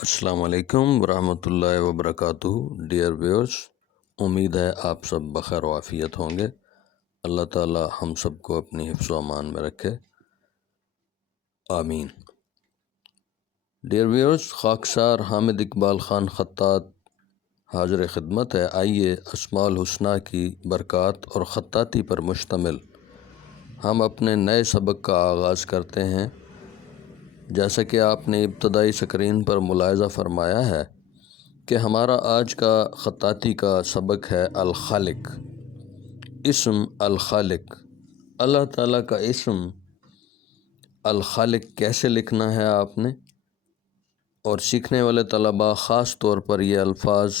السلام علیکم ورحمۃ اللہ وبرکاتہ۔ ڈیئر ویورز، امید ہے آپ سب بخیر و عافیت ہوں گے۔ اللہ تعالی ہم سب کو اپنی حفظ و امان میں رکھے، آمین۔ ڈیئر ویورز، خاکسار حامد اقبال خان خطاط حاضر خدمت ہے۔ آئیے اسماء الحسنیٰ کی برکات اور خطاطی پر مشتمل ہم اپنے نئے سبق کا آغاز کرتے ہیں۔ جیسا کہ آپ نے ابتدائی سکرین پر ملاحظہ فرمایا ہے کہ ہمارا آج کا خطاطی کا سبق ہے الخالق۔ اسم الخالق، اللہ تعالیٰ کا اسم الخالق کیسے لکھنا ہے آپ نے، اور سیکھنے والے طلباء خاص طور پر یہ الفاظ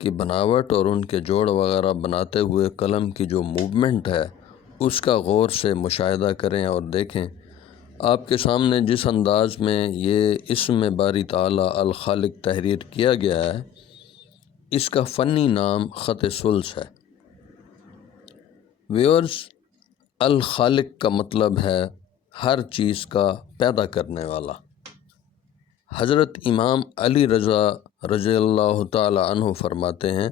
کی بناوٹ اور ان کے جوڑ وغیرہ بناتے ہوئے قلم کی جو موومنٹ ہے اس کا غور سے مشاہدہ کریں اور دیکھیں۔ آپ کے سامنے جس انداز میں یہ اسم باری تعالیٰ الخالق تحریر کیا گیا ہے، اس کا فنی نام خط ثلث ہے۔ ویورز، الخالق کا مطلب ہے ہر چیز کا پیدا کرنے والا۔ حضرت امام علی رضا رضی اللہ تعالی عنہ فرماتے ہیں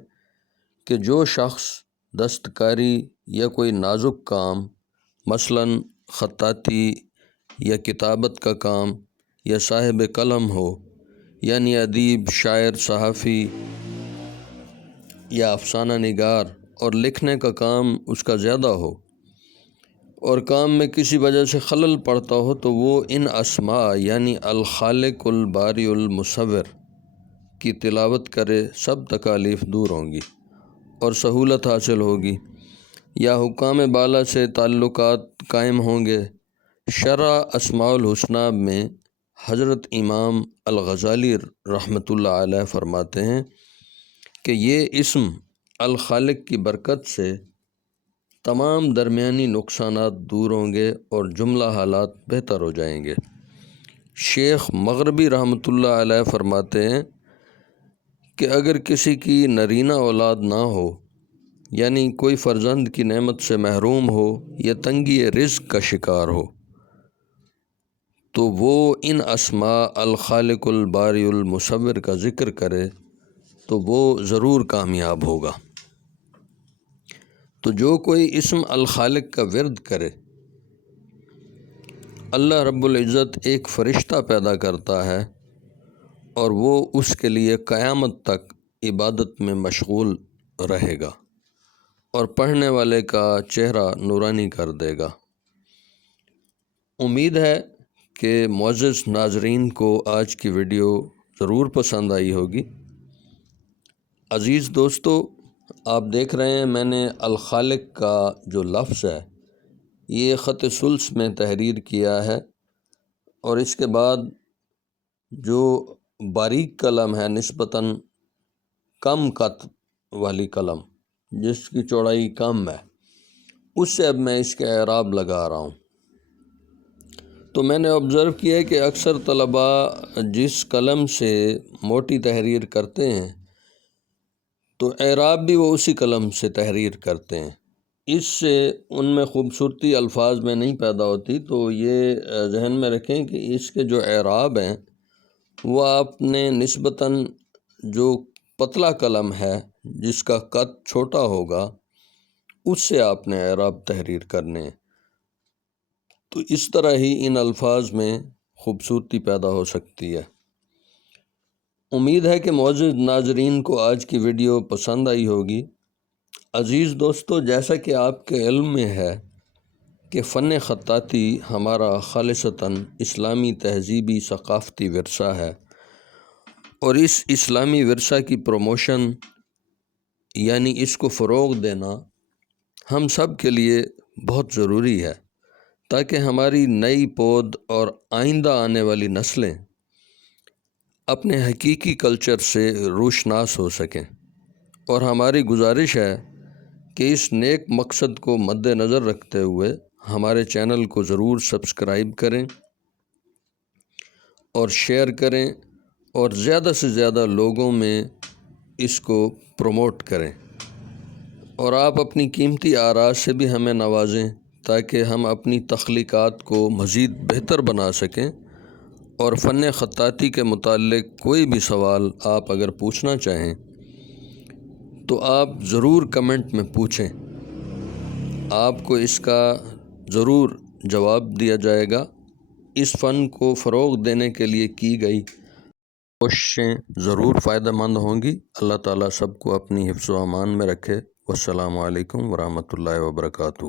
کہ جو شخص دستکاری یا کوئی نازک کام، مثلاً خطاطی یا کتابت کا کام، یا صاحب قلم ہو، یعنی ادیب، شاعر، صحافی یا افسانہ نگار، اور لکھنے کا کام اس کا زیادہ ہو اور کام میں کسی وجہ سے خلل پڑتا ہو، تو وہ ان اسماء یعنی الخالق الباری المصور کی تلاوت کرے، سب تکالیف دور ہوں گی اور سہولت حاصل ہوگی، یا حکام بالا سے تعلقات قائم ہوں گے۔ شرح اسماء الحسنیٰ میں حضرت امام الغزالی رحمۃ اللہ علیہ فرماتے ہیں کہ یہ اسم الخالق کی برکت سے تمام درمیانی نقصانات دور ہوں گے اور جملہ حالات بہتر ہو جائیں گے۔ شیخ مغربی رحمۃ اللہ علیہ فرماتے ہیں کہ اگر کسی کی نرینہ اولاد نہ ہو، یعنی کوئی فرزند کی نعمت سے محروم ہو یا تنگی رزق کا شکار ہو، تو وہ ان اسماء الخالق الباری المصور کا ذکر کرے تو وہ ضرور کامیاب ہوگا۔ تو جو کوئی اسم الخالق کا ورد کرے، اللہ رب العزت ایک فرشتہ پیدا کرتا ہے اور وہ اس کے لیے قیامت تک عبادت میں مشغول رہے گا اور پڑھنے والے کا چہرہ نورانی کر دے گا۔ امید ہے کہ معزز ناظرین کو آج کی ویڈیو ضرور پسند آئی ہوگی۔ عزیز دوستو، آپ دیکھ رہے ہیں میں نے الخالق کا جو لفظ ہے یہ خط ثلث میں تحریر کیا ہے، اور اس کے بعد جو باریک قلم ہے، نسبتاً کم قط والی قلم جس کی چوڑائی کم ہے، اس سے اب میں اس کے اعراب لگا رہا ہوں۔ تو میں نے آبزرو کیا کہ اکثر طلباء جس قلم سے موٹی تحریر کرتے ہیں تو اعراب بھی وہ اسی قلم سے تحریر کرتے ہیں، اس سے ان میں خوبصورتی الفاظ میں نہیں پیدا ہوتی۔ تو یہ ذہن میں رکھیں کہ اس کے جو اعراب ہیں وہ آپ نے نسبتاً جو پتلا قلم ہے جس کا قد چھوٹا ہوگا اس سے آپ نے اعراب تحریر کرنے ہیں، تو اس طرح ہی ان الفاظ میں خوبصورتی پیدا ہو سکتی ہے۔ امید ہے کہ معزز ناظرین کو آج کی ویڈیو پسند آئی ہوگی۔ عزیز دوستو، جیسا کہ آپ کے علم میں ہے کہ فن خطاطی ہمارا خالصتاً اسلامی تہذیبی ثقافتی ورثہ ہے، اور اس اسلامی ورثہ کی پروموشن یعنی اس کو فروغ دینا ہم سب کے لیے بہت ضروری ہے، تاکہ ہماری نئی پود اور آئندہ آنے والی نسلیں اپنے حقیقی کلچر سے روشناس ہو سکیں۔ اور ہماری گزارش ہے کہ اس نیک مقصد کو مد نظر رکھتے ہوئے ہمارے چینل کو ضرور سبسکرائب کریں اور شیئر کریں، اور زیادہ سے زیادہ لوگوں میں اس کو پروموٹ کریں، اور آپ اپنی قیمتی آراء سے بھی ہمیں نوازیں تاکہ ہم اپنی تخلیقات کو مزید بہتر بنا سکیں اور فن خطاطی کے متعلق کوئی بھی سوال آپ اگر پوچھنا چاہیں تو آپ ضرور کمنٹ میں پوچھیں، آپ کو اس کا ضرور جواب دیا جائے گا۔ اس فن کو فروغ دینے کے لیے کی گئی کوششیں ضرور فائدہ مند ہوں گی۔ اللہ تعالیٰ سب کو اپنی حفظ و امان میں رکھے۔ والسلام علیکم ورحمۃ اللہ وبرکاتہ۔